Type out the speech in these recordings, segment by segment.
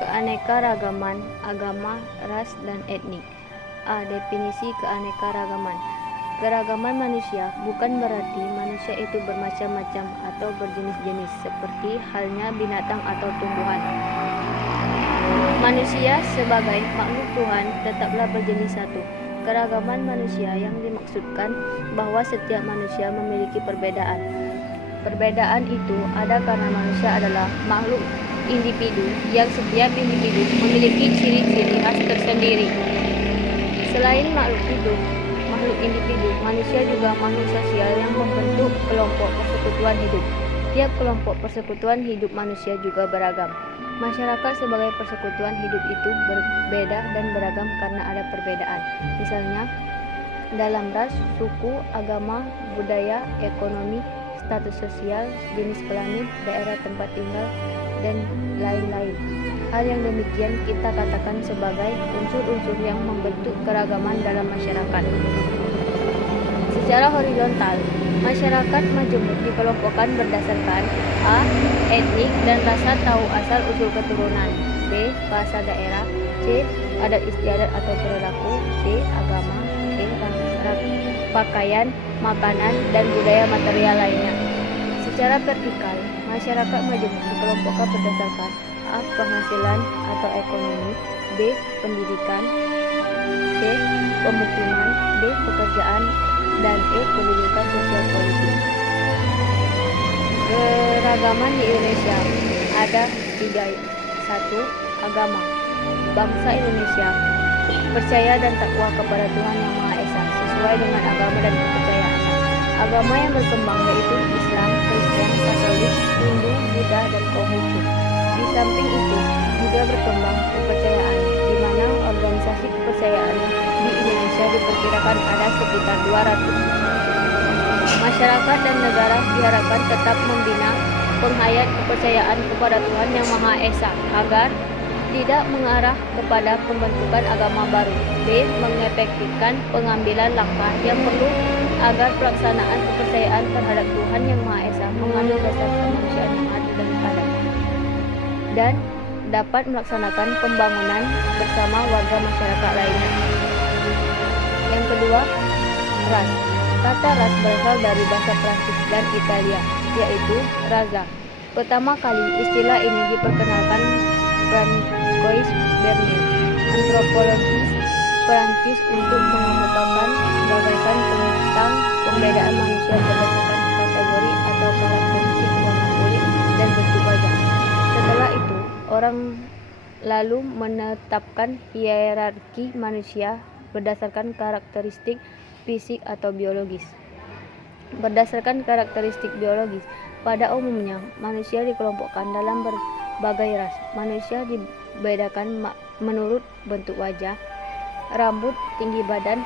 Keanekaragaman agama, ras, dan etnik. A. Definisi keanekaragaman. Keragaman manusia bukan berarti manusia itu bermacam-macam atau berjenis-jenis seperti halnya binatang atau tumbuhan. Manusia sebagai makhluk Tuhan tetaplah berjenis satu. Keragaman manusia yang dimaksudkan bahwa setiap manusia memiliki perbedaan. Perbedaan itu ada karena manusia adalah makhluk individu yang setiap individu memiliki ciri-ciri khas tersendiri. Selain makhluk individu, manusia juga makhluk sosial yang membentuk kelompok persekutuan hidup. Tiap kelompok persekutuan hidup manusia juga beragam. Masyarakat sebagai persekutuan hidup itu berbeda dan beragam karena ada perbedaan. Misalnya, dalam ras, suku, agama, budaya, ekonomi, status sosial, jenis kelamin, daerah tempat tinggal, dan lain-lain. Hal yang demikian kita katakan sebagai unsur-unsur yang membentuk keragaman dalam masyarakat. Secara horizontal, masyarakat majemuk dikelompokkan berdasarkan A. Etnik dan rasa tahu asal usul keturunan, B. Bahasa daerah, C. Adat istiadat atau perilaku, D. Agama, E. Pakaian, makanan, dan budaya material lainnya. Secara vertikal, masyarakat majemuk dikelompokkan berdasarkan A. Penghasilan atau ekonomi, B. Pendidikan, C. Pemukiman, D. Pekerjaan, dan E. Kedudukan sosial politik. Keragaman di Indonesia ada 3. 1. Agama. Bangsa Indonesia percaya dan takwa kepada Tuhan Yang Maha Esa sesuai dengan agama dan kepercayaan. Agama yang berkembang yaitu Islam, Kristen, Katolik, Hindu, Buddha, dan Konghucu. Di samping itu juga berkembang kepercayaan, di mana organisasi kepercayaan di Indonesia diperkirakan ada sekitar 200. Masyarakat dan negara diharapkan tetap membina penghayat kepercayaan kepada Tuhan Yang Maha Esa agar tidak mengarah kepada pembentukan agama baru. B. Mengefektifkan pengambilan langkah yang perlu agar pelaksanaan kepercayaan terhadap Tuhan Yang Maha Esa mengandung dasar kemanusiaan yang adil dan adil dan dapat melaksanakan pembangunan bersama warga masyarakat lainnya. Yang kedua, ras. Kata ras berasal dari bahasa Prancis dan Italia, yaitu raza. Pertama kali istilah ini diperkenalkan Francois Bernier, antropologis Prancis, untuk mengemukakan gagasan tentang pembedaan manusia berdasarkan kategori atau karakteristik warna kulit dan bentuk wajah. Setelah itu, orang lalu menetapkan hierarki manusia berdasarkan karakteristik fisik atau biologis. Berdasarkan karakteristik biologis, pada umumnya manusia dikelompokkan dalam berbagai ras. Manusia dibedakan menurut bentuk wajah, rambut, tinggi badan,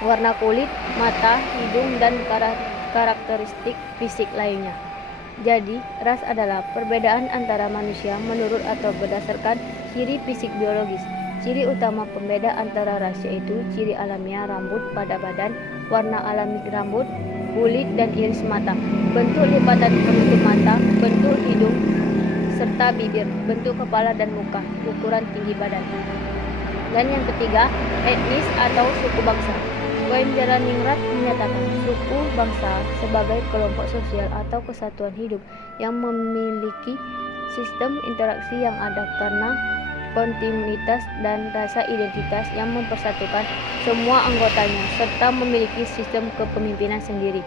warna kulit, mata, hidung, dan karakteristik fisik lainnya. Jadi, ras adalah perbedaan antara manusia menurut atau berdasarkan ciri fisik biologis. Ciri utama pembeda antara ras yaitu ciri alamiah rambut pada badan, warna alami rambut, kulit, dan iris mata, bentuk lipatan penutup mata, bentuk hidung, serta bibir, bentuk kepala dan muka, ukuran tinggi badan. Dan yang ketiga, etnis atau suku bangsa. Koenjaraningrat menyatakan suku bangsa sebagai kelompok sosial atau kesatuan hidup yang memiliki sistem interaksi yang ada karena kontinuitas dan rasa identitas yang mempersatukan semua anggotanya serta memiliki sistem kepemimpinan sendiri.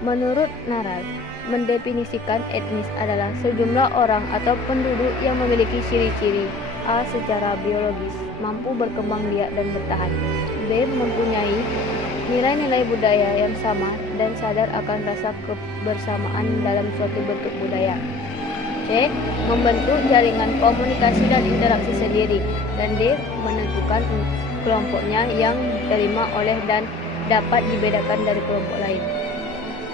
Menurut Naral, mendefinisikan etnis adalah sejumlah orang atau penduduk yang memiliki ciri-ciri A. Secara biologis, mampu berkembang biak dan bertahan, B. Mempunyai nilai-nilai budaya yang sama dan sadar akan rasa kebersamaan dalam suatu bentuk budaya, C. Membentuk jaringan komunikasi dan interaksi sendiri, dan D. Menentukan kelompoknya yang diterima oleh dan dapat dibedakan dari kelompok lain.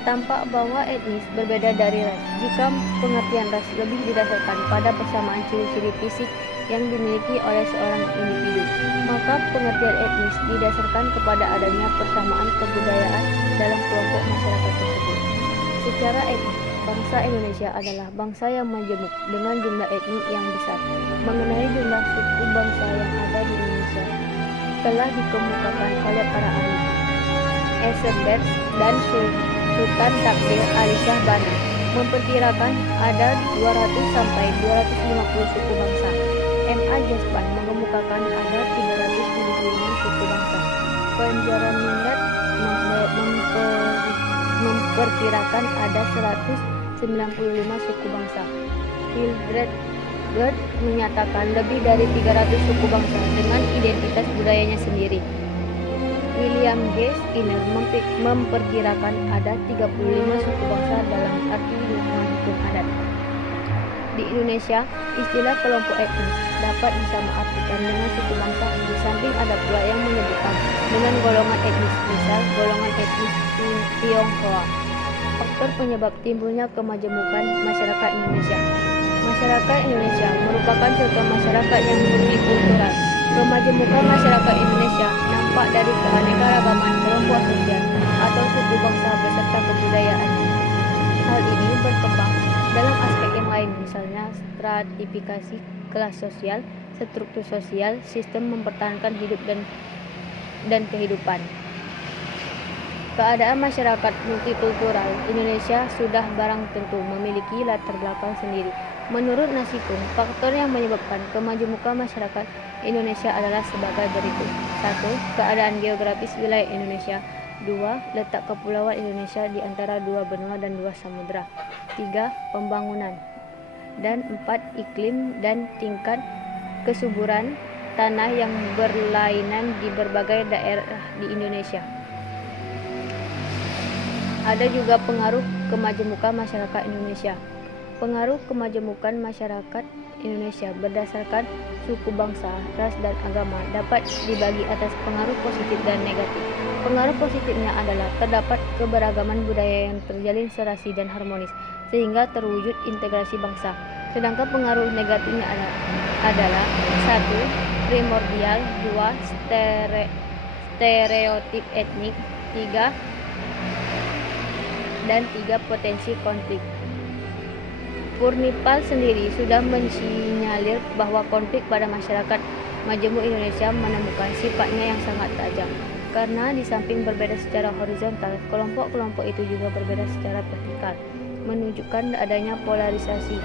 Tampak bahwa etnis berbeda dari ras. Jika pengertian ras lebih didasarkan pada persamaan ciri-ciri fisik yang dimiliki oleh seorang individu, maka pengertian etnis didasarkan kepada adanya persamaan kebudayaan dalam kelompok masyarakat tersebut. Secara etnis, bangsa Indonesia adalah bangsa yang majemuk dengan jumlah etnik yang besar. Mengenai jumlah suku bangsa yang ada di Indonesia telah dikemukakan oleh para ahli. Eisenberg dan Sultan Takdir Ali Shah Bani memperkirakan ada 200 sampai 250 suku bangsa. M.A. Jaspan mengemukakan ada 375 suku bangsa. Penjara-Ningrat memperkirakan ada 195 suku bangsa. Hildred menyatakan lebih dari 300 suku bangsa dengan identitas budayanya sendiri. William G. Skinner memperkirakan ada 35 suku bangsa dalam arti lingkungan hukum adat. Di Indonesia, istilah kelompok etnis dapat disamaartikan dengan suku bangsa, di samping ada pula yang menyebutkan dengan golongan etnis, misal golongan etnis Tionghoa. Faktor penyebab timbulnya kemajemukan masyarakat Indonesia. Masyarakat Indonesia merupakan contoh masyarakat yang multikultural. Kemajemukan masyarakat Indonesia nampak dari keanekaragaman kelompok sosial atau suku bangsa beserta kebudayaannya. Hal ini berkembang dalam aspek yang lain, misalnya stratifikasi kelas sosial, struktur sosial, sistem mempertahankan hidup dan kehidupan. Keadaan masyarakat multikultural Indonesia sudah barang tentu memiliki latar belakang sendiri. Menurut Nasikum, faktor yang menyebabkan kemajemukan masyarakat Indonesia adalah sebagai berikut. 1. Keadaan geografis wilayah Indonesia. 2. Letak kepulauan Indonesia di antara dua benua dan dua samudera. 3. Pembangunan. Dan 4. Iklim dan tingkat kesuburan tanah yang berlainan di berbagai daerah di Indonesia. Ada juga pengaruh kemajemukan masyarakat Indonesia. Pengaruh kemajemukan masyarakat Indonesia berdasarkan suku bangsa, ras, dan agama dapat dibagi atas pengaruh positif dan negatif. Pengaruh positifnya adalah terdapat keberagaman budaya yang terjalin serasi dan harmonis, sehingga terwujud integrasi bangsa. Sedangkan pengaruh negatifnya adalah 1. Primordial, 2. Stereotip etnik, 3. Potensi konflik. Purnipal sendiri sudah mensinyalir bahwa konflik pada masyarakat majemuk Indonesia menemukan sifatnya yang sangat tajam. Karena di samping berbeda secara horizontal, kelompok-kelompok itu juga berbeda secara vertikal, menunjukkan adanya polarisasi.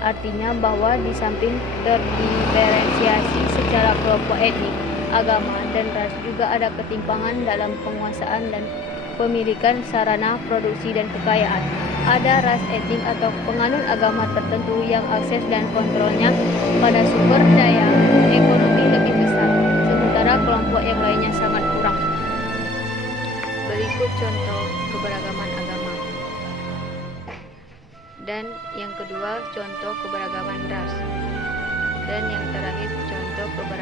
Artinya bahwa di samping terdiferensiasi secara kelompok etnik, agama, dan ras, juga ada ketimpangan dalam penguasaan dan pemilikan sarana produksi dan kekayaan. Ada ras etnik atau penganut agama tertentu yang akses dan kontrolnya pada sumber daya ekonomi lebih besar, sementara kelompok yang lainnya sangat kurang. Berikut contoh keberagaman agama. Dan yang kedua, contoh keberagaman ras. Dan yang terakhir, contoh keberagaman